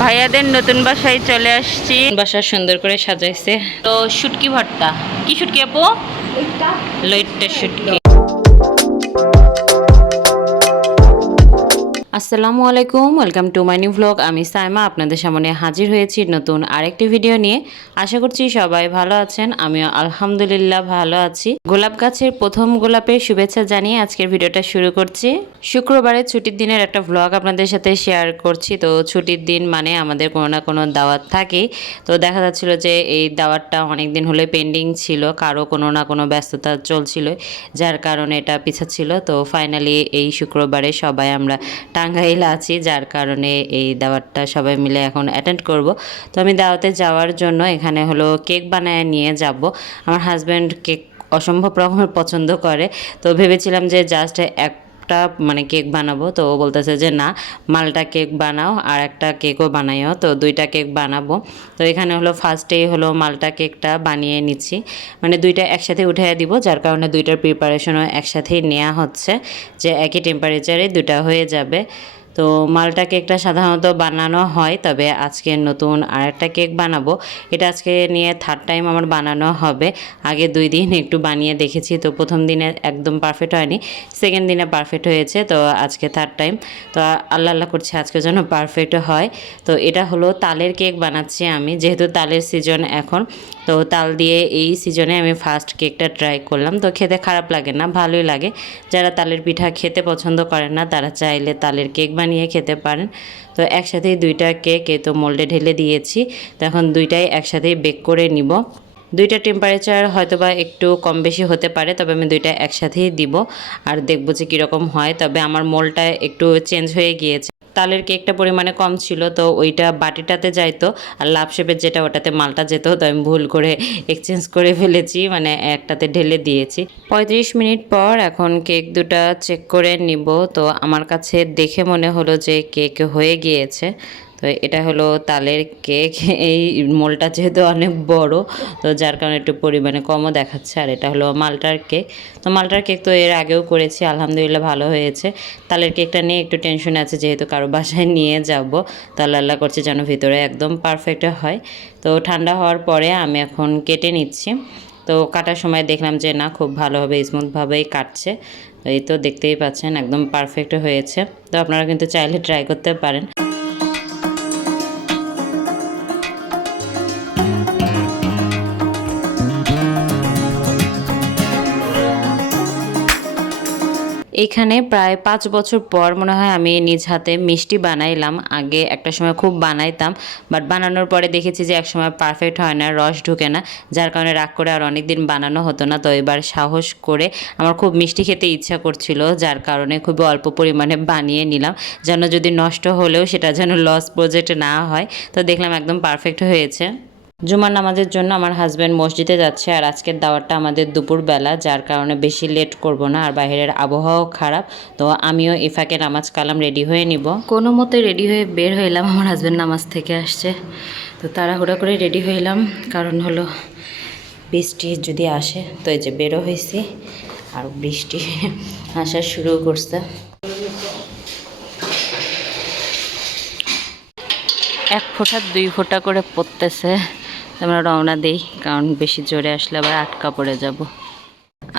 ভাইয়াদের নতুন বাসায় চলে আসছি। বাসা সুন্দর করে সাজাইছে। তো শুটকি ভর্তা। কি শুটকি আপু? লইট্টা শুটকি। আসসালামু আলাইকুম welcome to my new vlog আমি সাইমা, আপনাদের সামনে হাজির হয়েছি নতুন আরেকটি ভিডিও নিয়ে। আশা করছি সবাই ভালো আছেন, আমিও আলহামদুলিল্লাহ ভালো আছি। গোলাপ গাছের প্রথম গোলাপের শুভেচ্ছা জানিয়ে আজকের ভিডিওটা শুরু করছি। শুক্রবারে ছুটির দিনের একটা ভ্লগ আপনাদের সাথে শেয়ার করছি। তো ছুটির দিন মানে আমাদের কোনো না কোনো দাওয়াত থাকে। তো দেখা যাচ্ছিল যে এই দাওয়াতটা অনেক দিন হলে পেন্ডিং ছিল, কারও কোনো না কোনো ব্যস্ততা চলছিল, যার কারণে এটা পিছাচ্ছিল। তো ফাইনালি এই শুক্রবারে সবাই আমরা টাঙ্গাইল আছি, যার কারণে এই দাওয়াতটা সবাই মিলে এখন অ্যাটেন্ড করব। তো আমি দাওয়াতে যাওয়ার জন্য এখানে হলো কেক বানায় নিয়ে যাব। আমার হাজব্যান্ড কেক অসম্ভব রকমের পছন্দ করে। তো ভেবেছিলাম যে জাস্ট এক একটা মানে কেক বানাবো। তো ও বলতেছে যে, না, মালটা কেক বানাও আর একটা কেকও বানাইও। তো দুইটা কেক বানাবো। তো এখানে হলো ফার্স্টেই হলো মালটা কেকটা বানিয়ে নিচ্ছি। মানে দুইটা একসাথে উঠে দিব, যার কারণে দুইটার প্রিপারেশনও একসাথেই নেওয়া হচ্ছে যে, একই টেম্পারেচারে দুটা হয়ে যাবে। তো মালটা কেকটা সাধারণত বানানো হয়, তবে আজকে নতুন আরেকটা কেক বানাবো। এটা আজকে নিয়ে থার্ড টাইম আমার বানানো হবে। আগে দুই দিন একটু বানিয়ে দেখেছি, তো প্রথম দিনে একদম পারফেক্ট হয়নি সেকেন্ড দিনে পারফেক্ট হয়েছে, তো আজকে থার্ড টাইম তো আল্লাহ আল্লাহ করছে আজকে যেন পারফেক্ট হয়। তো এটা হলো তালের কেক বানাচ্ছি আমি, যেহেতু তালের সিজন এখন, তো তাল দিয়ে এই সিজনে আমি ফার্স্ট কেকটা ট্রাই করলাম। তো খেতে খারাপ লাগে না, ভালোই লাগে। যারা তালের পিঠা খেতে পছন্দ করেন না, তারা চাইলে তালের কেক বানিয়ে খেতে পারেন। তো একসাথেই দুইটা কেক এ তো মোল্ডে ঢেলে দিয়েছি। তো এখন দুইটাই একসাথেই বেক করে নিব। দুইটা টেম্পারেচার হয়তো বা একটু কম বেশি হতে পারে, তবে আমি দুইটা একসাথেই দিব। আর দেখব যে কীরকম হয়, তবে আমার মোলটা একটু চেঞ্জ হয়ে গিয়েছে। তালের কেকটা পরিমাণে কম ছিল, তো ওইটা বাটিটাতে যাইতো আর লাভ শেপের যেটা ওটাতে মালটা যেত, তো আমি ভুল করে এক্সচেঞ্জ করে ফেলেছি মানে একটাতে ঢেলে দিয়েছি। পঁয়ত্রিশ মিনিট পর এখন কেক দুটা চেক করে নিব, তো আমার কাছে দেখে মনে হলো যে কেক হয়ে গিয়েছে। তো এটা হলো তালের কেক। এই মোলটা যেহেতু অনেক বড়, তো যার কারণে একটু পরিমাণে কমও দেখাচ্ছে। আর এটা হলো মালটার কেক। তো মালটার কেক তো এর আগেও করেছি, আলহামদুলিল্লাহ ভালো হয়েছে। তালের কেকটা নিয়ে একটু টেনশন আছে, যেহেতু কারও বাসায় নিয়ে যাব। তো আল্লাহ আল্লাহ করছে যেন ভিতরে একদম পারফেক্ট হয়। তো ঠান্ডা হওয়ার পরে আমি এখন কেটে নিচ্ছি। তো কাটার সময় দেখলাম যে না, খুব ভালোভাবে স্মুথভাবেই কাটছে। এই তো দেখতেই পাচ্ছেন, একদম পারফেক্ট হয়েছে। তো আপনারা কিন্তু চাইলে ট্রাই করতে পারেন। এখানে প্রায় পাঁচ বছর পর মনে হয় আমি নিজ হাতে মিষ্টি বানাইলাম। আগে একটা সময় খুব বানাইতাম বাট বানানোর পরে দেখেছি যে এক সময় পারফেক্ট হয় না, রস ঢুকে না, যার কারণে রাগ করে আর অনেক দিন বানানো হতো না। তো এবার সাহস করে আমার খুব মিষ্টি খেতে ইচ্ছা করছিল, যার কারণে খুবই অল্প পরিমাণে বানিয়ে নিলাম। যেন যদি নষ্ট হলেও সেটা যেন লস প্রজেক্ট না হয়। তো দেখলাম একদম পারফেক্ট হয়েছে। জুমার নামাজের জন্য আমার হাজব্যান্ড মসজিদে যাচ্ছে আর আজকের দাওয়ারটা আমাদের দুপুরবেলা যার কারণে বেশি লেট করব না আর বাইরের আবহাওয়াও খারাপ। তো আমিও ইফাকে নামাজ কালাম রেডি হয়ে নিব। কোনো মতে রেডি হয়ে বের হইলাম, আমার হাজব্যান্ড নামাজ থেকে আসছে। তো তাড়াহুড়া করে রেডি হইলাম, কারণ হলো বৃষ্টি যদি আসে, তো এই যে বেরো হয়েছি আর বৃষ্টি আসা শুরু করছে। এক ফোঁটা দুই ফোঁটা করে পড়তেছে। আমরা রওনা দিই কারণ বেশি জোরে আসলে আবার আটকা পড়ে যাব।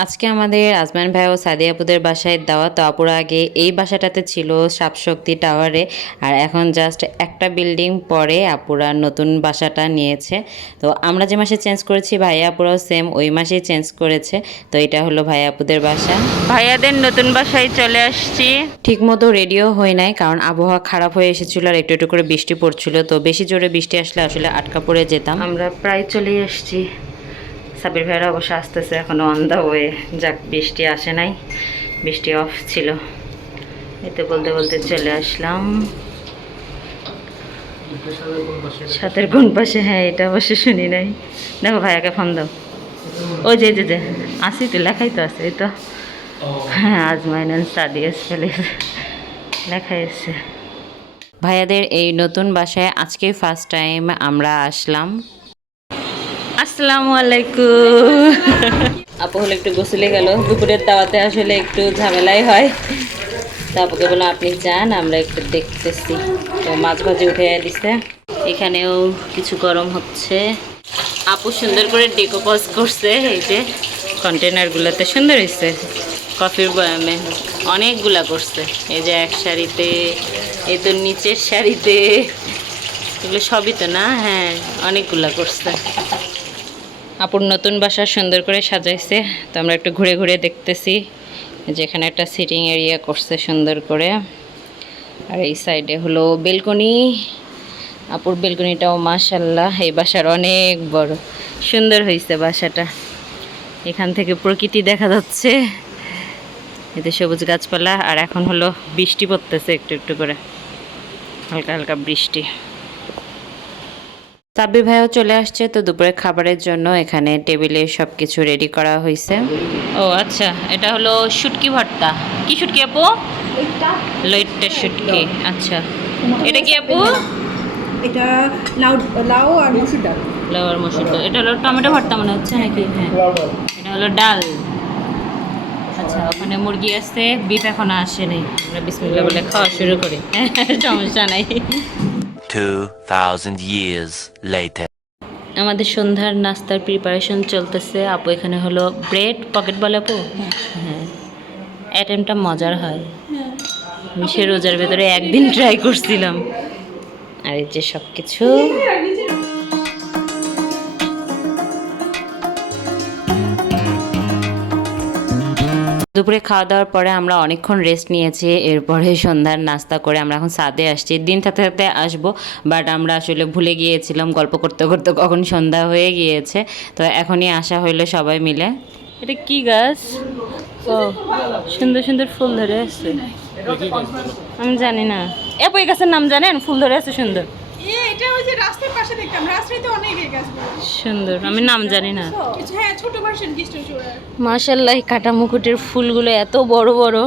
আজকে আমাদের আজমান ভাই ও সাদিয়াপুদের বাসায় দেওয়া তো আপুরা আগে এই বাসাটাতে ছিল সাপশক্তি টাওয়ারে। আর এখন জাস্ট একটা বিল্ডিং পরে আপুরা নতুন বাসাটা নিয়েছে। তো আমরা যে মাসে চেঞ্জ করেছি ভাইয়া আপুরাও সেম ওই মাসেই চেঞ্জ করেছে। তো এটা হলো ভাইয়া আপুদের বাসা। ভাইয়াদের নতুন বাসায় চলে আসছি। ঠিক মতো রেডিও হয় নাই কারণ আবহাওয়া খারাপ হয়ে এসেছিল আর একটু একটু করে বৃষ্টি পড়ছিল। তো বেশি জোরে বৃষ্টি আসলে আসলে আটকা পড়ে যেতাম। আমরা প্রায় চলে এসেছি সাবির ভাইরা অবশ্য আসতেছে, এখনও অন দ্য ওয়ে যাক, বৃষ্টি আসে নাই, বৃষ্টি অফ ছিল। এতে বলতে বলতে চলে আসলাম। সাথের কোন পাশে? হ্যাঁ এটা অবশ্য শুনি নাই। দেখো ভাইয়াকে ফোন দাও। ও যে যে যে, আসি তো, লেখাই তো আছে, এই তো। হ্যাঁ আজমাইন সাদিয়া ফেলে লেখাই এসছে ভাইয়াদের এই নতুন বাসায় আজকে ফার্স্ট টাইম আমরা আসলাম। আসসালামু আলাইকুম। আপু হলে একটু গোসলে গেল। দুপুরের দাওয়াতে আসলে একটু ঝামেলাই হয়। তারপরে বলে আপনি যান, আমরা একটু দেখতেছি। তো মাছ ভাজি উঠে দিছে। এখানেও কিছু গরম হচ্ছে। আপু সুন্দর করে ডেকোপজ করছে। এই যে কন্টেনারগুলোতে সুন্দর হয়েছে কফির বয়ামে অনেকগুলা করছে। এই যে এক শাড়িতে এই তো নিচের শাড়িতে। এগুলো সবই তো না? হ্যাঁ অনেকগুলা করছে। আপুর নতুন বাসা সুন্দর করে সাজাইছে। তো আমরা একটু ঘুরে ঘুরে দেখতেছি। যেখানে একটা সিটিং এরিয়া করছে সুন্দর করে। আর এই সাইডে হলো বেলকনি। আপুর বেলকনিটাও মাশাল্লাহ এই বাসার অনেক বড়। সুন্দর হয়েছে বাসাটা। এখান থেকে প্রকৃতি দেখা যাচ্ছে। এতে সবুজ গাছপালা, আর এখন হলো বৃষ্টি পড়তেছে একটু একটু করে। হালকা হালকা বৃষ্টি। সাব্বির ভাইও চলে আসছে তো দুপুরে খাবারের জন্য এখানে টেবিলে সব কিছু রেডি করা হয়েছে ও আচ্ছা এটা হলো শুটকি ভর্তা। কি শুটকি আপু? লইট্টা। শুটকি আচ্ছা। এটা কি আপু? এটা লাউ লাউ আর মসুর ডাল। লাউয়ার মসুর ডাল। এটা হলো টমেটো ভর্তা মনে হচ্ছে নাকি? হ্যাঁ। এটা হলো ডাল। আচ্ছা ওখানে মুরগি আসছে বিফ এখনও আসেনি। আমরা বিসমিল্লা বলে খাওয়া শুরু করি। সমস্যা নাই। 2,000 years later. আমাদের সন্ধ্যার নাস্তার প্রিপারেশন চলতেছে। আপু এখানে হলো ব্রেড পকেট বলে আপু? হ্যাঁ। অ্যাটেমটা মজার হয়। সে রোজার ভেতরে একদিন ট্রাই করছিলাম। আর এই যে সব কিছু দুপুরে খাওয়া দাওয়ার পরে আমরা অনেকক্ষণ রেস্ট নিয়েছি, এরপরে সন্ধ্যার নাস্তা করে আমরা এখন সাদে আসছি। দিন থাকতে থাকতে আসব বাট আমরা আসলে ভুলে গিয়েছিলাম গল্প করতে করতে কখন সন্ধ্যা হয়ে গিয়েছে। তো এখনই আসা হইল সবাই মিলে। এটা কি গাছ? ও, সুন্দর সুন্দর ফুল ধরে আছে। আমি জানি না। এ বই গাছের নাম জানেন? ফুল ধরে আছে সুন্দর। এটা ওই যে রাস্তার পাশে দেখতাম রাস্তায় তো অনেক এই গাছগুলো সুন্দর আমি নাম জানি না। হ্যাঁ ছোট ভার্সন কাটা মুকুটের ফুলগুলো এত বড় বড়।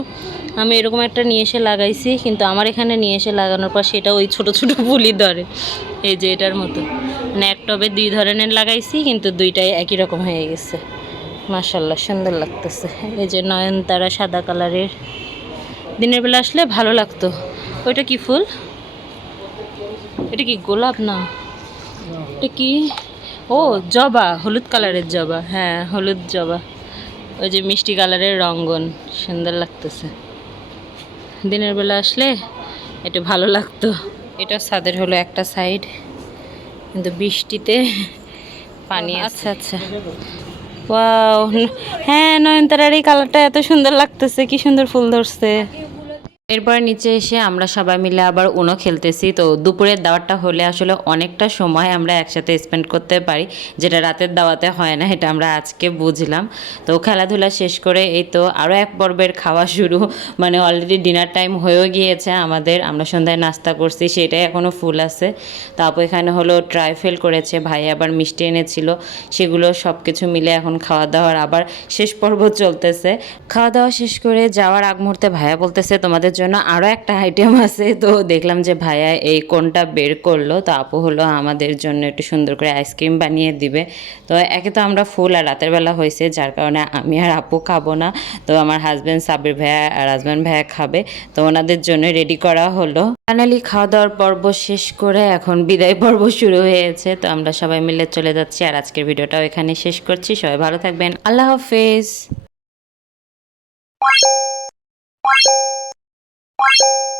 আমি এরকম একটা নিয়ে এসে লাগাইছি কিন্তু আমার এখানে নিয়ে এসে লাগানোর পর সেটা ওই ছোট ছোট ফুলই ধরে। এই যে এটার মতো। মানে এক টবে দুই ধরনের লাগাইছি কিন্তু দুইটাই একই রকম হয়ে গেছে। মার্শাল্লাহ সুন্দর লাগতেছে। এই যে নয়নতারা সাদা কালারের। দিনের বেলা আসলে ভালো লাগতো। ওইটা কি ফুল? এটা কি গোলাপ না? এটা কি? ও জবা হলুদ কালারের জবা। হ্যাঁ হলুদ জবা। ওই যে মিষ্টি কালারের রঙ্গন সুন্দর লাগতেছে। দিনের বেলা আসলে এটা ভালো লাগতো। এটা ছাদের হলো একটা সাইড কিন্তু বৃষ্টিতে পানি আচ্ছা আচ্ছা। ওয়াও হ্যাঁ নয়নতারার এই কালারটা এত সুন্দর লাগতেছে কি সুন্দর ফুল ধরছে। এরপর নিচে এসে আমরা সবাই মিলে আবার উনো খেলতেছি। তো দুপুরের দাওয়াতটা হলে আসলে অনেকটা সময় আমরা একসাথে স্পেন্ড করতে পারি, যেটা রাতের দাওয়াতে হয় না, এটা আমরা আজকে বুঝলাম। তো খেলাধুলা শেষ করে এই তো আরও এক পর্বের খাওয়া শুরু। মানে অলরেডি ডিনার টাইম হয়েও গিয়েছে আমাদের, আমরা সন্ধ্যায় নাস্তা করছি, সেটাই এখনও ফুল আছে। তারপর এখানে হলো ট্রাইফেল করেছে, ভাই আবার মিষ্টি এনেছিল, সেগুলো সব কিছু মিলে এখন খাওয়া দাওয়ার আবার শেষ পর্ব চলতেছে। খাওয়া দাওয়া শেষ করে যাওয়ার আগ মুহূর্তে ভাইয়া বলতেছে, তোমাদের জন্য আরও একটা আইটেম আছে। তো দেখলাম যে ভাইয়া এই কোনটা বের করল। তো আপু হলো আমাদের জন্য একটু সুন্দর করে আইসক্রিম বানিয়ে দিবে। তো একে তো আমরা ফুল আর রাতের বেলা হয়েছে, যার কারণে আমি আর আপু খাব না। তো আমার হাজব্যান্ড সাবির ভাইয়া আর হাজব্যান্ড ভাইয়া খাবে। তো ওনাদের জন্য রেডি করা হলো। ফাইনালি খাওয়া দাওয়ার পর্ব শেষ করে এখন বিদায় পর্ব শুরু হয়েছে। তো আমরা সবাই মিলে চলে যাচ্ছি আর আজকের ভিডিওটাও এখানে শেষ করছি। সবাই ভালো থাকবেন। আল্লাহ হাফেজ। you